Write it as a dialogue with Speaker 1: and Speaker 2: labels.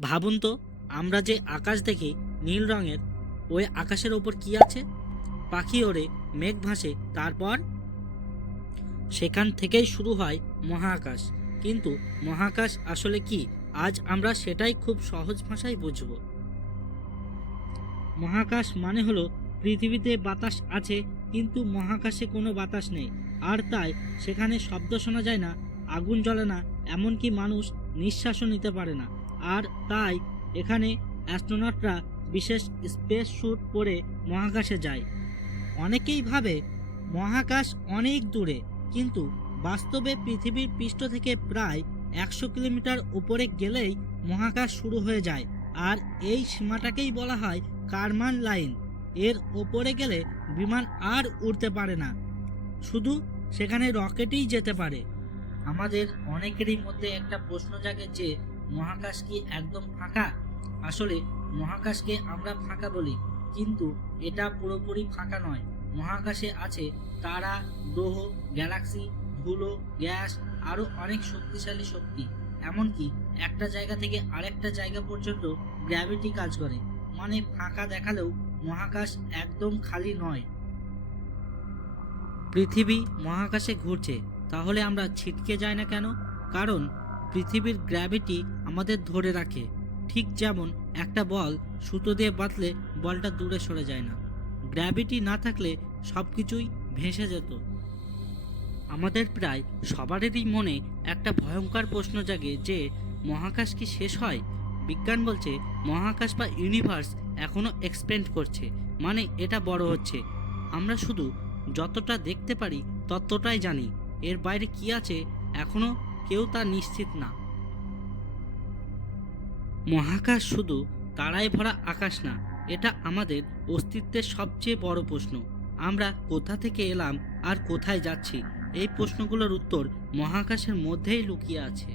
Speaker 1: ভাবুন তো, আমরা যে আকাশ দেখি নীল রঙের, ওই আকাশের ওপর কি আছে? পাখি ওড়ে, মেঘ ভাসে, তারপর? সেখান থেকেই শুরু হয় মহাকাশ। কিন্তু মহাকাশ আসলে কি? আজ আমরা সেটাই খুব সহজ ভাষায় বুঝব। মহাকাশ মানে হলো পৃথিবীতে বাতাস আছে, কিন্তু মহাকাশে কোনো বাতাস নেই। আর তাই সেখানে শব্দ শোনা যায় না, আগুন জ্বলে না, এমনকি মানুষ নিঃশ্বাসও নিতে পারে না। আর তাই এখানে অ্যাস্ট্রোনটরা বিশেষ স্পেস স্যুট পরে মহাকাশে যায়। অনেকেই ভাবে মহাকাশ অনেক দূরে, কিন্তু বাস্তবে পৃথিবীর পৃষ্ঠ থেকে প্রায় একশো কিলোমিটার উপরে গেলেই মহাকাশ শুরু হয়ে যায়। আর এই সীমাটাকেই বলা হয় কারমান লাইন। এর ওপরে গেলে বিমান আর উড়তে পারে না। শুধু সেখানে রকেটেই যেতে পারে। আমাদের অনেকেরই মধ্যে একটা প্রশ্ন জাগে যে মহাকাশ কি একদম ফাঁকা। আসলে মহাকাশকে আমরা ফাঁকা বলি, কিন্তু এটা পুরোপুরি ফাঁকা নয়। মহাকাশে আছে তারা, গ্রহ, গ্যালাক্সি, ধুলো, গ্যাস, আরও অনেক শক্তিশালী শক্তি। এমনকি একটা জায়গা থেকে আরেকটা জায়গা পর্যন্ত গ্র্যাভিটি কাজ করে। মানে ফাঁকা দেখালেও মহাকাশ একদম খালি নয়। পৃথিবী মহাকাশে ঘুরছে, তাহলে আমরা ছিটকে যাই না কেন? কারণ পৃথিবীর গ্র্যাভিটি আমাদের ধরে রাখে। ঠিক যেমন একটা বল সুতো দিয়ে বাঁধলে বলটা দূরে সরে যায় না। গ্র্যাভিটি না থাকলে সব কিছুই ভেসে যেত। আমাদের প্রায় সবারই মনে একটা ভয়ঙ্কর প্রশ্ন জাগে যে, মহাকাশ কি শেষ হয়? বিজ্ঞান বলছে মহাকাশ বা ইউনিভার্স এখনও এক্সপেন্ড করছে। মানে এটা বড় হচ্ছে। আমরা শুধু যতটা দেখতে পারি ততটাই জানি। এর বাইরে কি আছে এখনও কেউ তা নিশ্চিত না। মহাকাশ শুধু তারায় ভরা আকাশ না, এটা আমাদের অস্তিত্বের সবচেয়ে বড় প্রশ্ন। আমরা কোথা থেকে এলাম আর কোথায় যাচ্ছি? এই প্রশ্নগুলোর উত্তর মহাকাশের মধ্যেই লুকিয়ে আছে।